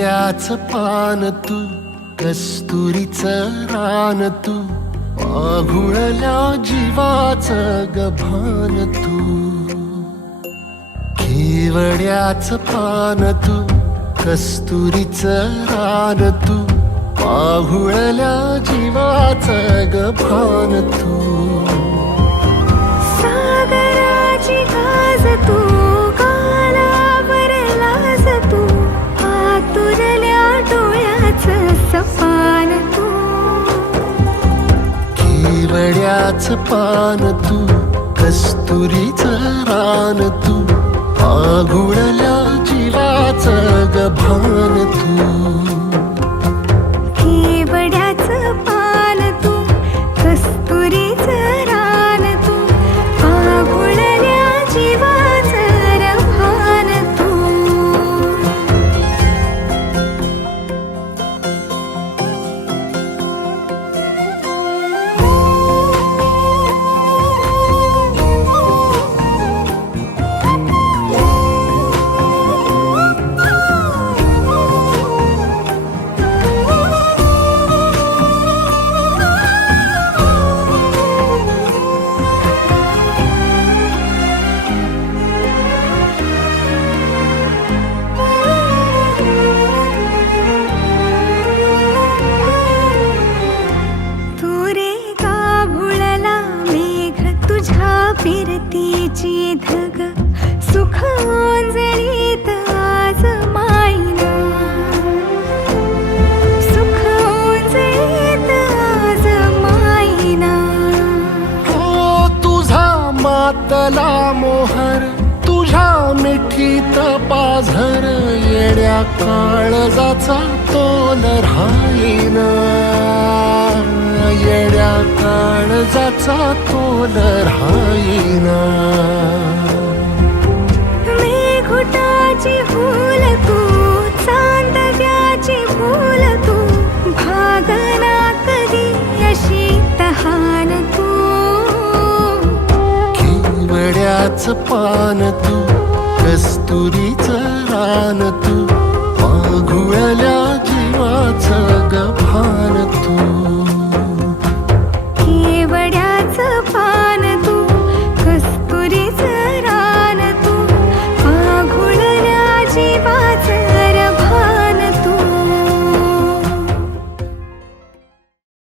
केवड्याचं पान तू, कस्तुरीचं रान तू, पाघुळल्या जीवाचं गभान तू. केवड्याचं पान तू, कस्तुरीचं रान तू, पाघुळल्या जीवाचं गभान तू. सागराची गाज तू, कालावर लाज तू, आतुरल्या डोळ्याचं सपान तू. केवड्याचं पान तू, कस्तुरीचं रान तू, पाघुळल्या जीवाचं गभान तू. केवड्याचं पान तू, कस्तुरीचं रान तू, पाघुळल्या जीवाचं रभान तू. फिरतीची धग सुख ओंजळीत आज मायना, सुख ओंजळीत आज मायना. हो तुझा मातला मोहर, तुझ्या मिठीत पाझर, येड्या काळजाचा तोल राहीना, येड्या काळजाचा तोल राहीना. मेघुटाची फूल तू, चांदव्याची फूल तू, भागना कधी अशी तहान तू. केवड्याचं पान तू, कस्तुरीचं रान तू, पाघुळल्या जीवाचं गभान